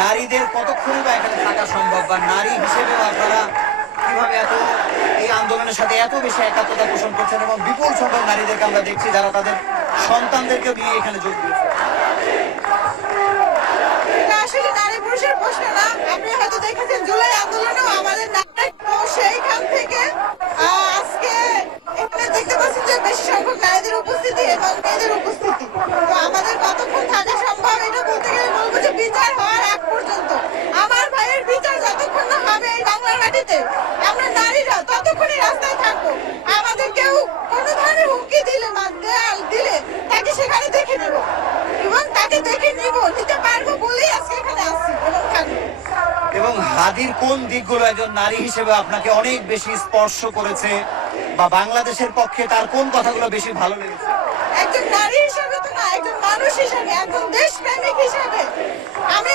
নারীদের কতক্ষণ বা এখানে থাকা সম্ভব, বা নারী হিসেবেও আপনারা কিভাবে এত এই আন্দোলনের সাথে এত বেশি একাত্মতা পোষণ করছেন, এবং বিপুল সংখ্যক নারীদেরকে আমরা দেখছি যারা তাদের সন্তানদেরকে নিয়ে এখানে যোগ দিয়েছে। এটা আসলে নারী পুরুষের প্রশ্ন না। আপনি হয়তো দেখেছেন জুলাই আন্দোলনেও আমাদের নারী সেইখান থেকে আজকে এখানে দেখতে পাচ্ছেন যে বেশি সংখ্যক নারীদের উপস্থিতি এবং মেয়েদের উপস্থিতি। তো আমাদের কতক্ষণ থাকা সম্ভব এটা বলতে গেলে বলবো যে বিচার হওয়ার আগ পর্যন্ত, আমার ভাইয়ের বিচার যতক্ষণ না হবে এই বাংলার মাটিতে, আমরা নারীরা ততক্ষণই রাস্তায় থাকবো। আমাদের কেউ কোনো ধরনের হুমকি দিলে দিলে তাকে সেখানে দেখে নেব, এবং তাকে দেখে নিতে পারবো বলেই আজকে এখানে আসছি এবং থাকবো। এবং হাদির কোন দিকগুলো একজন নারী হিসেবে আপনাকে অনেক বেশি স্পর্শ করেছে, বা বাংলাদেশের পক্ষে তার কোন কথাগুলো বেশি ভালো লেগেছে? একজন নারী হিসেবে তো না, একজন মানুষ হিসেবে, একজন দেশপ্রেমিক হিসেবে আমি